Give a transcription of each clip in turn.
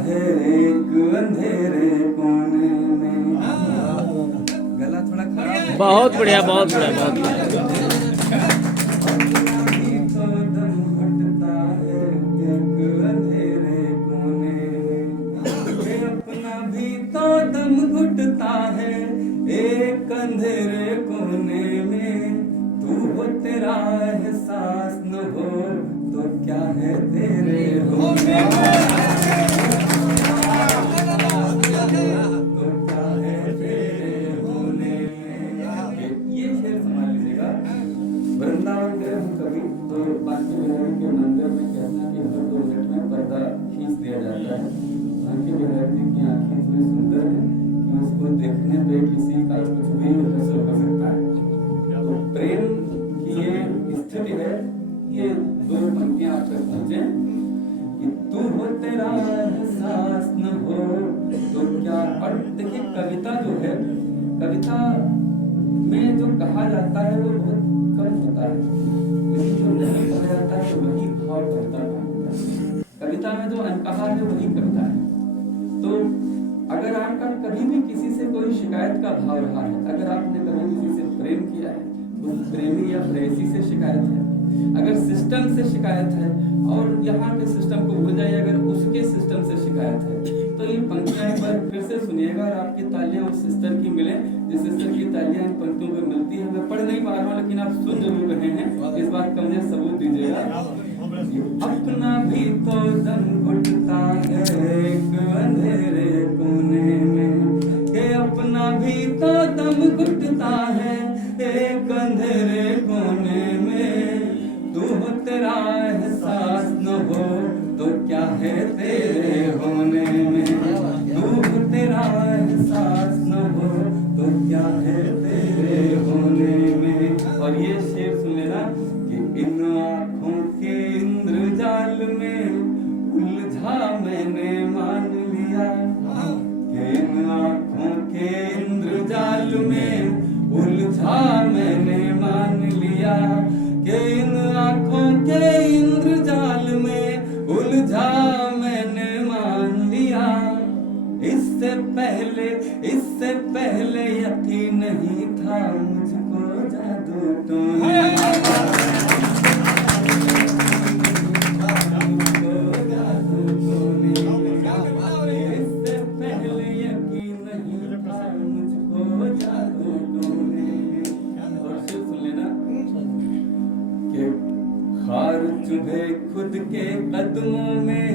है एक अंधेरे कोने में। गला थोड़ा खराब, बहुत बढ़िया, बहुत बढ़िया, बहुत बढ़िया। अभी तो दम घुटता है एक अंधेरे कोने में। ये अपना भी तो दम घुटता है एक अंधेरे कोने में। तू हो तेरा एहसास न हो तो क्या है तेरे होने में। तो क्या है तेरे होने में। ये शेर संभाल लीजिएगा। वृंदावन गए हम कभी तो बांके बिहारी के मंदिर में कहते हैं कि हर 2 मिनट में पर्दा खींच दिया जाता है। बांके बिहारी जी की आंखें इतनी सुंदर है कि उसको देखने पे किसी का कुछ भी असर हो सकता है। तो प्रेम की ये स्थिति है। ये 2 पंक्तियां आप तक पहुंचे कि तू हो तेरा एहसास न हो तो क्या। और देखिए कविता जो है, कविता में जो कहा जाता है वो बहुत कम होता है, लेकिन जो नहीं कहा जाता है वही भाव कविता का होता है। कविता में जो अनकहा है वही कविता है। तो अगर आपका कभी भी किसी से कोई शिकायत का भाव रहा है, अगर आपने कभी किसी से प्रेम किया है, उस प्रेमी या प्रेयसी से शिकायत है, अगर सिस्टम से शिकायत है और यहाँ के सिस्टम को भूल जाइए, अगर उसके सिस्टम से शिकायत है, तो ये पंक्तियां एक बार फिर से सुनिएगा और आपकी तालियां उस सिस्टर की मिले जिस सिस्टर की तालियां इन पंक्तियों पे मिलती है। मैं पढ़ नहीं पा रहा हूँ लेकिन आप सुन जरूर रहे हैं, इस बात का मुझे सबूत दीजिएगा। अपना भी तो दम घुटता है एक अंधेरे कोने में। के अपना भी तो दम घुटता है एक अंधेरे कोने में। तू हो तेरा एहसास न हो तो क्या है तेरे होने में। तू हो तेरा एहसास न हो तो क्या है तेरे होने में। और ये शेर सुन लेना कि इन आँखों के इंद्रजाल में उलझा मैंने मान लिया। कि इन आँखों के इंद्रजाल में उलझा मैंने मान लिया। कि इन आँखों के इंद्रजाल में उलझा मैंने मान लिया। इससे पहले यकीन नहीं था मुझको जादू टोने। इससे पहले यकीन नहीं था मुझको जादू टोने। और फिर सुन लेना कि खार चुभे खुद के कदमों में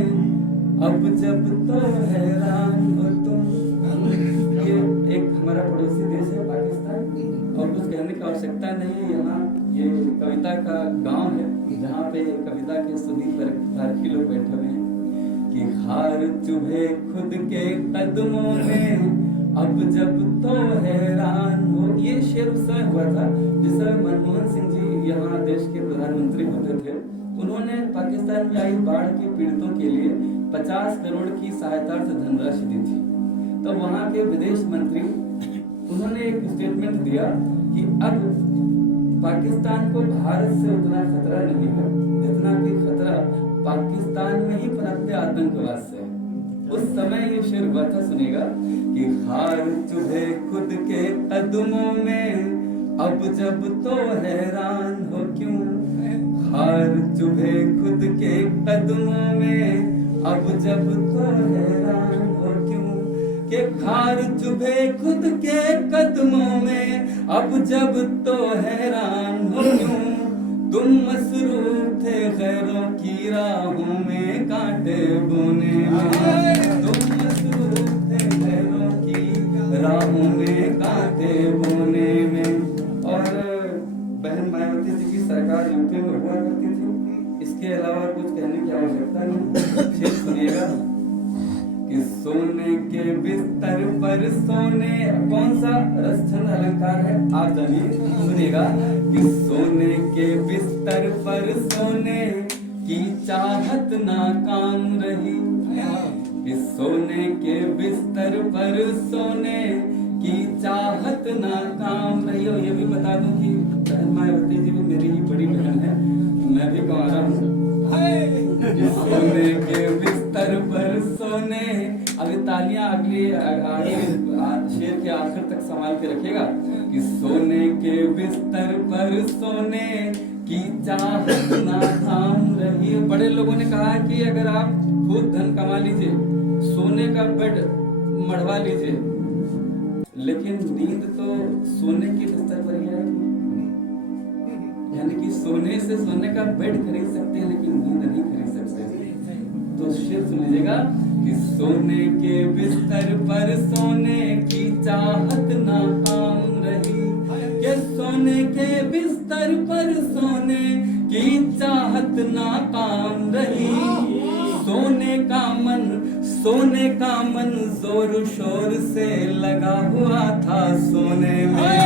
अब जब तो हैरान हो तुम। ये एक हमारा पड़ोसी देश है पाकिस्तान, और कुछ कहने की आवश्यकता नहीं है। यहाँ ये कविता का गांव है जहाँ पे कविता के सभी तारखी लोग बैठे हुए हैं। कि खार चुभे खुद के कदमों में अब जब तो हैरान हो। ये शेर उस समय हुआ था जिस समय मनमोहन सिंह जी यहाँ देश के प्रधानमंत्री होते थे। उन्होंने पाकिस्तान में आई बाढ़ के पीड़ितों के लिए 50 करोड़ की सहायता से धनराशि दी थी। तो वहाँ के विदेश मंत्री उन्होंने एक स्टेटमेंट दिया कि अब पाकिस्तान को भारत से उतना खतरा नहीं है जितना कि खतरा पाकिस्तान में ही पनपते आतंकवाद से। उस समय ये शेर हुआ था, सुनेगा कि खार चुभे खुद के कदमों में अब जब तो हैरान हो क्यों। खार चुभे खुद के कदमों में अब जब तो हैरान हो क्यों। के खार चुभे खुद के कदमों में अब जब तो हैरान हो क्यों। तुम मसरूफ थे खैरों की राहों में कांटे बोने में। तुम मसरूफ थे खैरों की राहों में कांटे बोने में। और बहन मायावती जी की सरकार यूपी में हुआ करती थी। इसके अलावा कुछ कहने की आवश्यकता नहीं। शेर सुनिएगा कि सोने के बिस्तर पर सोने, कौन सा रसछंद अलंकार है आप जानिए, सुनिएगा कि सोने के बिस्तर पर सोने की चाहत नाकाम रही। इस सोने के बिस्तर पर सोने की चाहत नाकाम रही। और ये भी बता दूं कि बहन मायावती जी भी मेरी ही बड़ी बहन है, मैं भी गंवारा हूँ। सोने के बिस्तर पर सोने तालियां आगे शेर के आखिर तक संभाल के रखेगा कि सोने के बिस्तर पर सोने की चाहत ना थाम रही। बड़े लोगों ने कहा है कि अगर आप खूब धन कमा लीजिए, सोने का बेड मढ़वा लीजिए, लेकिन नींद तो सोने के बिस्तर पर ही आएगी। यानी कि सोने से सोने का बेड खरीद सकते हैं लेकिन नींद नहीं खरीद सकते। तो शेर सुन लीजिएगा कि सोने के बिस्तर पर सोने की चाहत ना काम रही, कि सोने के बिस्तर पर सोने की चाहत ना काम रही। सोने का मन जोर शोर से लगा हुआ था सोने में,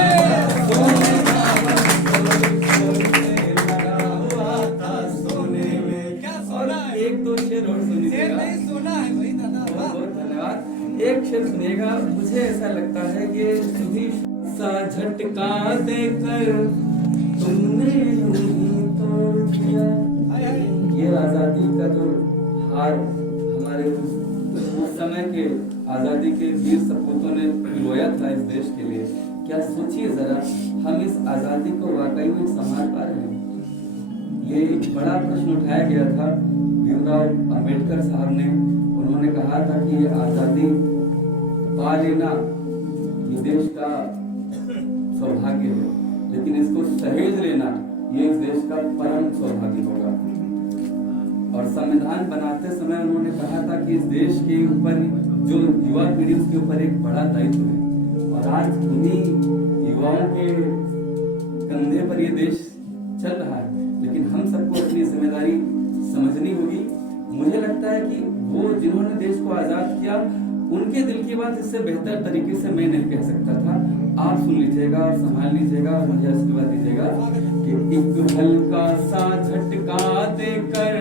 सोने का मन जोर शोर से लगा हुआ था सोने में। क्या सोना है? एक दो शेर और सुनिएगा। नहीं सुना है भाई दादा। बहुत धन्यवाद। एक शेर सुनिएगा। मुझे ऐसा लगता है कि सुधी सा झटका देकर तुमने यूं ही तोड़ दिया। ये आजादी का जो हार हमारे उस समय के आजादी के वीर सपूतों ने रोया था इस देश के लिए, क्या सोचिए जरा हम इस आजादी को वाकई में संभाल पा रहे हैं? ये एक बड़ा प्रश्न उठाया गया था भीमराव अंबेडकर साहब ने। उन्होंने कहा था कि ये आजादी पा लेना ये देश का सौभाग्य है, लेकिन इसको सहेज लेना ये इस देश का परम सौभाग्य होगा। और संविधान बनाते समय उन्होंने कहा था कि इस देश के ऊपर जो युवा पीढ़ी उसके ऊपर एक बड़ा दायित्व है, और आज उन्हीं युवाओं के कंधे पर ये देश चल रहा है। लेकिन हम सबको अपनी जिम्मेदारी समझनी होगी। मुझे लगता है कि वो जिन्होंने देश को आजाद किया उनके दिल की बात इससे बेहतर तरीके से मैं नहीं कह सकता था। आप सुन लीजिएगा और संभाल लीजिएगा और मुझे आशीर्वाद दीजिएगा कि एक हल्का सा झटका देकर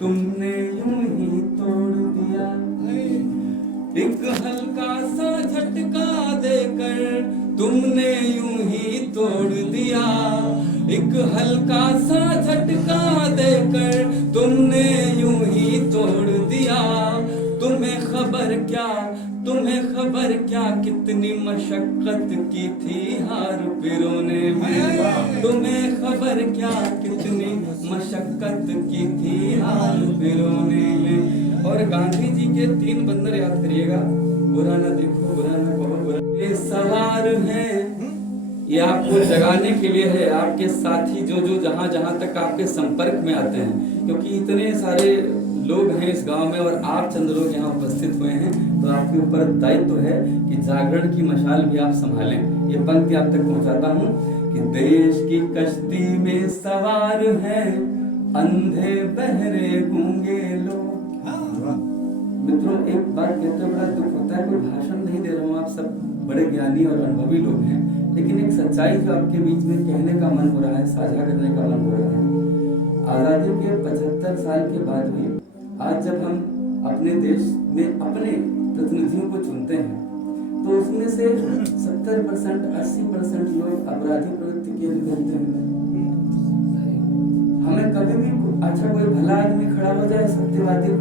तुमने यूं ही तोड़ दिया, एक हल्का सा झटका देकर तुमने यूं ही तोड़ दिया, एक हल्का सा झटका देकर तुमने यूं ही तोड़ दिया। तुम्हें खबर क्या कितनी मशक्कत की थी हार पिरोने में, तुम्हें खबर क्या कितनी मशक्कत की थी हार पिरोने में। और गांधी जी के 3 बंदर याद करिएगा, बुरा ना देखो, बुरा ना कहो, बुरा। ये सवार हैं, ये आपको जगाने के लिए है। आपके साथी जो जहां जहां तक आपके संपर्क में आते हैं, क्योंकि इतने सारे लोग हैं इस गांव में और आप चंद लोग यहाँ उपस्थित हुए हैं, तो आपके ऊपर दायित्व है कि जागरण की मशाल भी आप संभालें। ये पंक्ति आप तक पहुंचाता हूँ कि देश की कश्ती में सवार हैं अंधे बहरे गूंगे लोग। मित्रों, एक बात कहते बड़ा दुख होता है, कोई भाषण नहीं दे रहा हूँ, आप सब बड़े ज्ञानी और अनुभवी लोग हैं, लेकिन एक सच्चाई जो आपके बीच में कहने का मन हो रहा है, साझा करने का मन हो रहा है। आजादी के 75 साल के बाद भी आज जब हम अपने देश में अपने प्रतिनिधियों को चुनते हैं तो उसमें से 70% 80% लोग अपराधी प्रवृत्ति के निकलते हैं। हमें कभी भी अच्छा कोई भला आदमी खड़ा हो जाए सत्यवादी,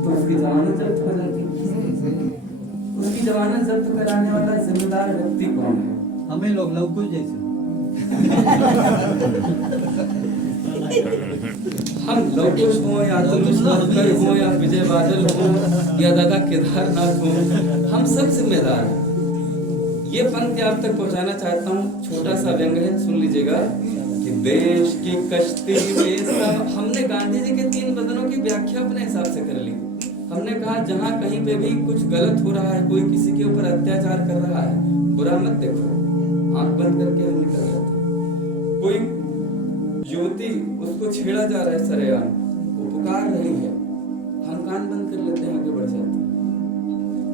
तो उसकी जमानत जब्त हो जाती है। उसकी जमानत जब्त कराने वाला जिम्मेदार व्यक्ति कौन है? हमें लोग लवकुश जैसे हम लवकुश हो या तुलसीकर हो या विजय बादल हो या दादा केदारनाथ हो, हम सब जिम्मेदार हैं। ये पंक्ति आप तक पहुंचाना चाहता हूँ, छोटा सा व्यंग है, सुन लीजिएगा कि देश की कश्ती में सब। हमने गांधी जी के 3 बंधनों की व्याख्या अपने हिसाब से कर ली। हमने कहा जहां कहीं पे भी कुछ गलत हो रहा है, कोई किसी के ऊपर अत्याचार कर रहा है, बुरा मत देखो, आंख बंद करके हम निकल जाते हैं। कोई युवती उसको छेड़ा जा रहा है सरेआम, वो पुकार रही है, हम कान बंद कर लेते हैं, आगे बढ़ जाते हैं।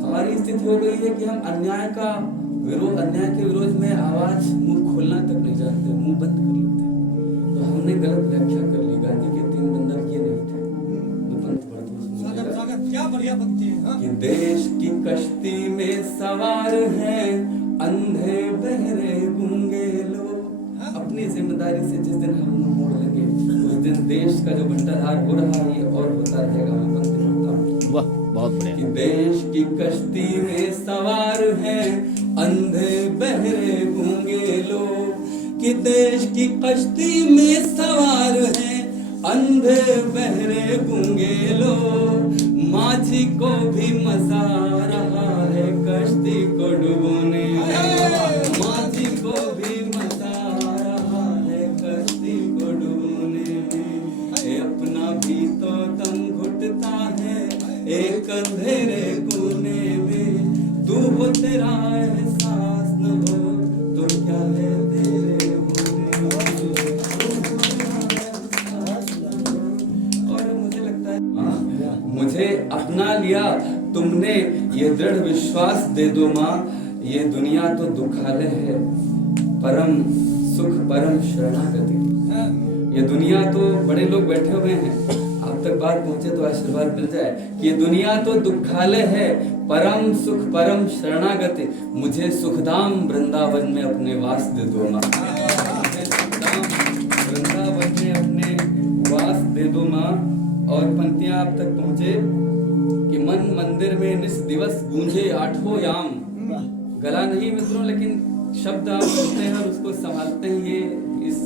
हमारी स्थिति हो गई है कि हम अन्याय के विरोध में आवाज मुंह खोलना तक नहीं जानते, मुंह बंद कर लेते हैं। तो हमने गलत व्याख्या कर ली। गांधी के 3 बंधन ये नहीं थे। क्या बढ़िया पंक्ति है कि देश की कश्ती में सवार हैं अंधे बहरे गूंगे लोग। अपनी जिम्मेदारी से जिस दिन हम मुंह मोड़ लेंगे उस दिन देश का जो बंटाधार हो रहा है ये और होता रहेगा। मैं पंक्ति पढ़ता हूँ। वाह। बहुत कि बढ़िया। देश की कश्ती में सवार हैं अंधे बहरे गूंगे लोग, कि देश की कश्ती में सवार हैं अंधे बहरे गूंगे लोग। माझी को भी मजा आ रहा है कश्ती को डुबोने में, माझी को भी मजा आ रहा है कश्ती को डुबोने में। ये अपना भी तो दम घुटता है एक अंधेरे कोने में, तू हो तेरा एहसास न हो तो क्या है तेरे होने में। और मुझे लगता है मुझे अपना लिया तुमने ये दृढ़ विश्वास दे दो माँ, ये दुनिया तो दुखालय है परम सुख परम शरणागति। ये दुनिया तो बड़े लोग बैठे हुए हैं, आप तक बात पहुंचे तो आशीर्वाद मिल जाए कि ये दुनिया तो दुखालय है परम सुख परम शरणागति। मुझे सुखधाम वृंदावन में अपने वास दे दो माँ, मुझे सुखधाम वृंदावन में अपने वास दे दो माँ। और पंक्तियां आप तक पहुंचे कि मन मंदिर में निस दिवस गूंजे आठों याम। गला नहीं मित्रों, लेकिन शब्द आप सुनते हैं और उसको संभालते हैं। ये इस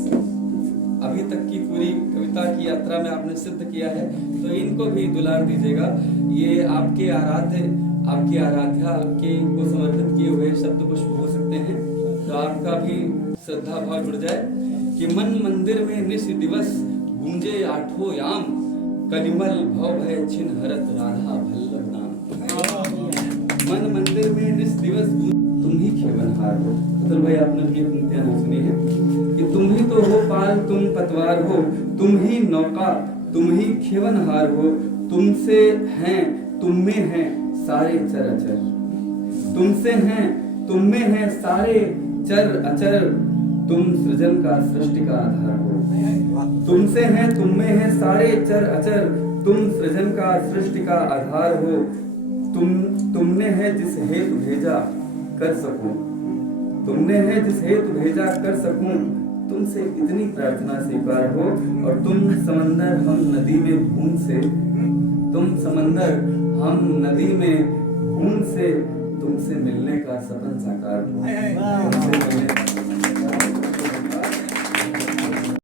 अभी तक की पूरी कविता की यात्रा में आपने सिद्ध किया है, तो इनको भी दुलार दीजिएगा। ये आपके आराध्य आपकी आराध्या के को समर्पित किए हुए शब्द पुष्प हो सकते हैं, तो आपका भी श्रद्धा भाव जुड़ जाए कि मन मंदिर में निस दिवस गूंजे आठों याम, कलिमल भव भय छिन हरत राधा वल्लभ नाम। मन मंदिर में निस दिवस तुम ही खेवनहार हो। अतुल भाई आपने भी पंक्तियां नहीं सुनी है कि तुम ही तो हो पाल तुम पतवार हो, तुम ही नौका तुम ही खेवनहार हो। तुमसे हैं तुम में हैं सारे चर अचर, तुमसे हैं तुम में हैं सारे चर अचर। तुम सृजन का सृष्टि का आधार हो। तुमसे हैं तुम में हैं सारे चर अचर, तुम सृजन का सृष्टि का आधार हो। तुमने है जिस हेतु भेजा कर सकूं, तुमने है जिस हेतु भेजा कर सकूं। तुमसे इतनी प्रार्थना स्वीकार हो। और तुम समंदर हम नदी में बूंद से, तुम समंदर हम नदी में बूंद से, तुमसे मिलने का सपन साकार हो।